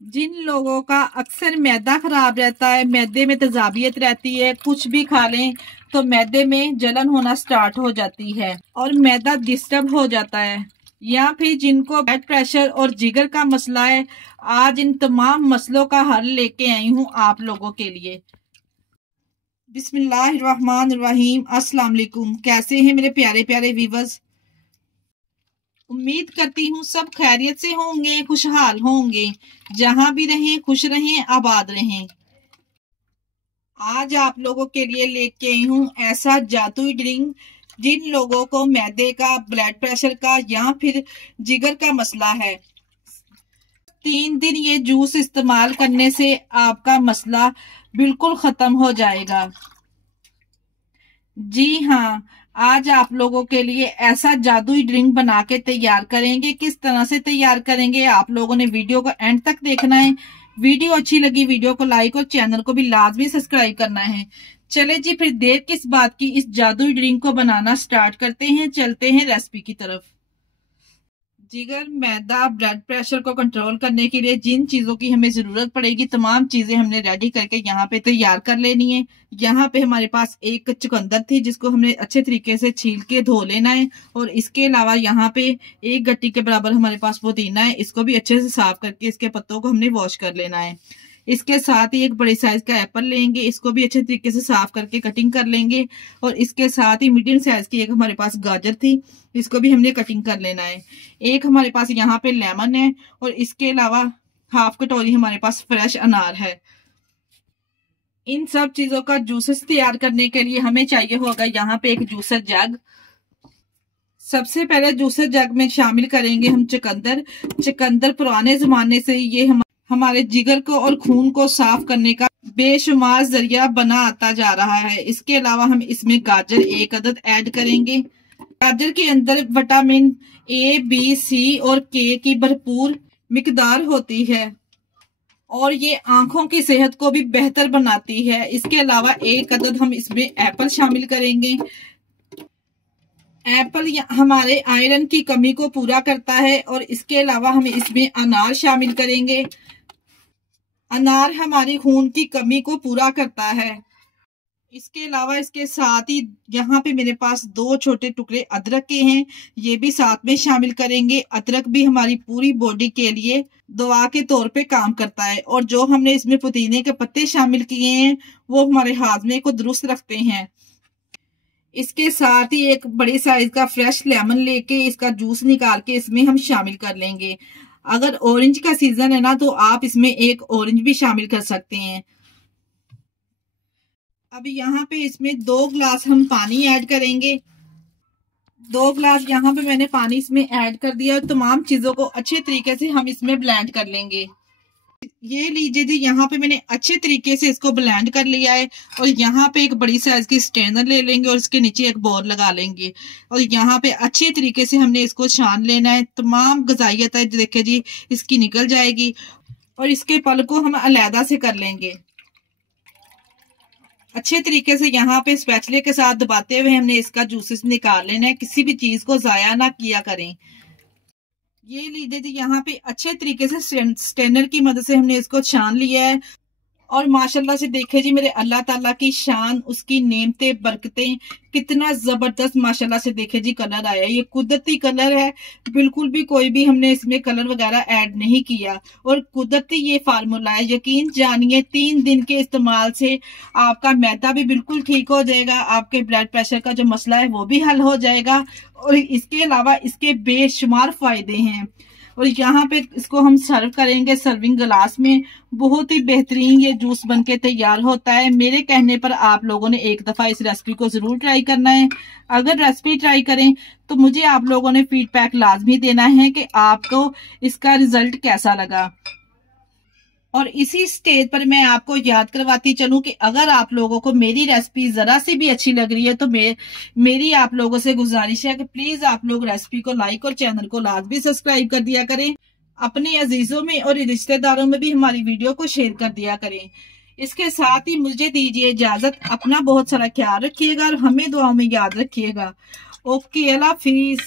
जिन लोगों का अक्सर मैदा खराब रहता है, मैदे में तेजाबियत रहती है, कुछ भी खा लें तो मैदे में जलन होना स्टार्ट हो जाती है और मैदा डिस्टर्ब हो जाता है, या फिर जिनको ब्लड प्रेशर और जिगर का मसला है, आज इन तमाम मसलों का हल लेके आई हूँ आप लोगों के लिए। बिस्मिल्लाहिर्रहमानिर्रहीम। अस्सलाम वालेकुम। कैसे हैं मेरे प्यारे प्यारे व्यूअर्स? उम्मीद करती हूँ सब खैरियत से होंगे, खुशहाल होंगे। जहां भी रहें खुश रहें, आबाद रहें। आज आप लोगों के लिए लेके आई हूँ ऐसा जादुई ड्रिंक, जिन लोगों को मैदे का, ब्लड प्रेशर का या फिर जिगर का मसला है, 3 दिन ये जूस इस्तेमाल करने से आपका मसला बिल्कुल खत्म हो जाएगा। जी हाँ, आज आप लोगों के लिए ऐसा जादुई ड्रिंक बना के तैयार करेंगे। किस तरह से तैयार करेंगे, आप लोगों ने वीडियो को एंड तक देखना है। वीडियो अच्छी लगी वीडियो को लाइक और चैनल को भी लाजमी सब्सक्राइब करना है। चले जी, फिर देर किस बात की, इस जादुई ड्रिंक को बनाना स्टार्ट करते हैं। चलते हैं रेसिपी की तरफ। जिगर, मैदा, ब्लड प्रेशर को कंट्रोल करने के लिए जिन चीजों की हमें जरूरत पड़ेगी, तमाम चीजें हमने रेडी करके यहाँ पे तैयार कर लेनी है। यहाँ पे हमारे पास एक चुकंदर थी जिसको हमने अच्छे तरीके से छील के धो लेना है, और इसके अलावा यहाँ पे 1 गट्टी के बराबर हमारे पास पुदीना है। इसको भी अच्छे से साफ करके इसके पत्तों को हमने वॉश कर लेना है। इसके साथ ही एक बड़े साइज का एप्पल लेंगे, इसको भी अच्छे तरीके से साफ करके कटिंग कर लेंगे। और इसके साथ ही मीडियम साइज की एक हमारे पास गाजर थी, इसको भी हमने कटिंग कर लेना है। एक हमारे पास यहाँ पे लेमन है, और इसके अलावा हाफ कटोरी हमारे पास फ्रेश अनार है। इन सब चीजों का जूसेस तैयार करने के लिए हमें चाहिए होगा यहाँ पे एक जूसर जग। सबसे पहले जूसर जग में शामिल करेंगे हम चुकंदर। चुकंदर पुराने जमाने से ये हमारे जिगर को और खून को साफ करने का बेशुमार जरिया बना आता जा रहा है। इसके अलावा हम इसमें गाजर 1 अदद ऐड करेंगे। गाजर के अंदर विटामिन ए, बी, सी और के की भरपूर मिकदार होती है, और ये आंखों की सेहत को भी बेहतर बनाती है। इसके अलावा 1 अदद हम इसमें एप्पल शामिल करेंगे। एप्पल हमारे आयरन की कमी को पूरा करता है, और इसके अलावा हम इसमें अनार शामिल करेंगे। अनार हमारी खून की कमी को पूरा करता है। इसके अलावा इसके साथ ही यहाँ पे मेरे पास 2 छोटे टुकड़े अदरक के हैं, ये भी साथ में शामिल करेंगे। अदरक भी हमारी पूरी बॉडी के लिए दवा के तौर पे काम करता है, और जो हमने इसमें पुदीने के पत्ते शामिल किए हैं वो हमारे हाजमे को दुरुस्त रखते हैं। इसके साथ ही एक बड़ी साइज का फ्रेश लेमन लेके इसका जूस निकाल के इसमें हम शामिल कर लेंगे। अगर ऑरेंज का सीजन है ना, तो आप इसमें एक ऑरेंज भी शामिल कर सकते हैं। अब यहाँ पे इसमें 2 गिलास हम पानी ऐड करेंगे। 2 गिलास यहाँ पे मैंने पानी इसमें ऐड कर दिया, और तमाम चीजों को अच्छे तरीके से हम इसमें ब्लेंड कर लेंगे। ये लीजिए जी, यहाँ पे मैंने अच्छे तरीके से इसको ब्लेंड कर लिया है। और यहाँ पे एक बड़ी साइज की स्ट्रेनर ले लेंगे और इसके नीचे एक बोर लगा लेंगे, और यहाँ पे अच्छे तरीके से हमने इसको छान लेना है। तमाम गजाइयत है देखिए जी इसकी निकल जाएगी, और इसके पल को हम अलहदा से कर लेंगे। अच्छे तरीके से यहाँ पे स्पैचुले के साथ दबाते हुए हमने इसका जूसेस निकाल लेना है। किसी भी चीज को जाया ना किया करें। ये लीजिए जी, यहाँ पे अच्छे तरीके से स्ट्रेनर की मदद से हमने इसको छान लिया है। और माशाल्लाह से देखे जी मेरे अल्लाह ताला की शान, उसकी नेमतें, बरकतें, कितना जबरदस्त माशाल्लाह से देखे जी कलर आया। ये कुदरती कलर है, बिल्कुल भी कोई भी हमने इसमें कलर वगैरह ऐड नहीं किया, और कुदरती ये फार्मूला है। यकीन जानिए 3 दिन के इस्तेमाल से आपका मैदा भी बिल्कुल ठीक हो जाएगा, आपके ब्लड प्रेशर का जो मसला है वो भी हल हो जाएगा, और इसके अलावा इसके बेशुमार फायदे हैं। और यहाँ पे इसको हम सर्व करेंगे सर्विंग गिलास में। बहुत ही बेहतरीन ये जूस बनके तैयार होता है। मेरे कहने पर आप लोगों ने एक दफा इस रेसिपी को जरूर ट्राई करना है। अगर रेसिपी ट्राई करें तो मुझे आप लोगों ने फीडबैक लाजमी देना है कि आपको इसका रिजल्ट कैसा लगा। और इसी स्टेज पर मैं आपको याद करवाती चलूं कि अगर आप लोगों को मेरी रेसिपी जरा सी भी अच्छी लग रही है तो मेरी आप लोगों से गुजारिश है कि प्लीज आप लोग रेसिपी को लाइक और चैनल को लाजमी सब्सक्राइब कर दिया करें। अपने अजीजों में और रिश्तेदारों में भी हमारी वीडियो को शेयर कर दिया करें। इसके साथ ही मुझे दीजिए इजाजत। अपना बहुत सारा ख्याल रखिएगा और हमें दुआओं में याद रखिएगा। ओके, अल्लाह हाफिज।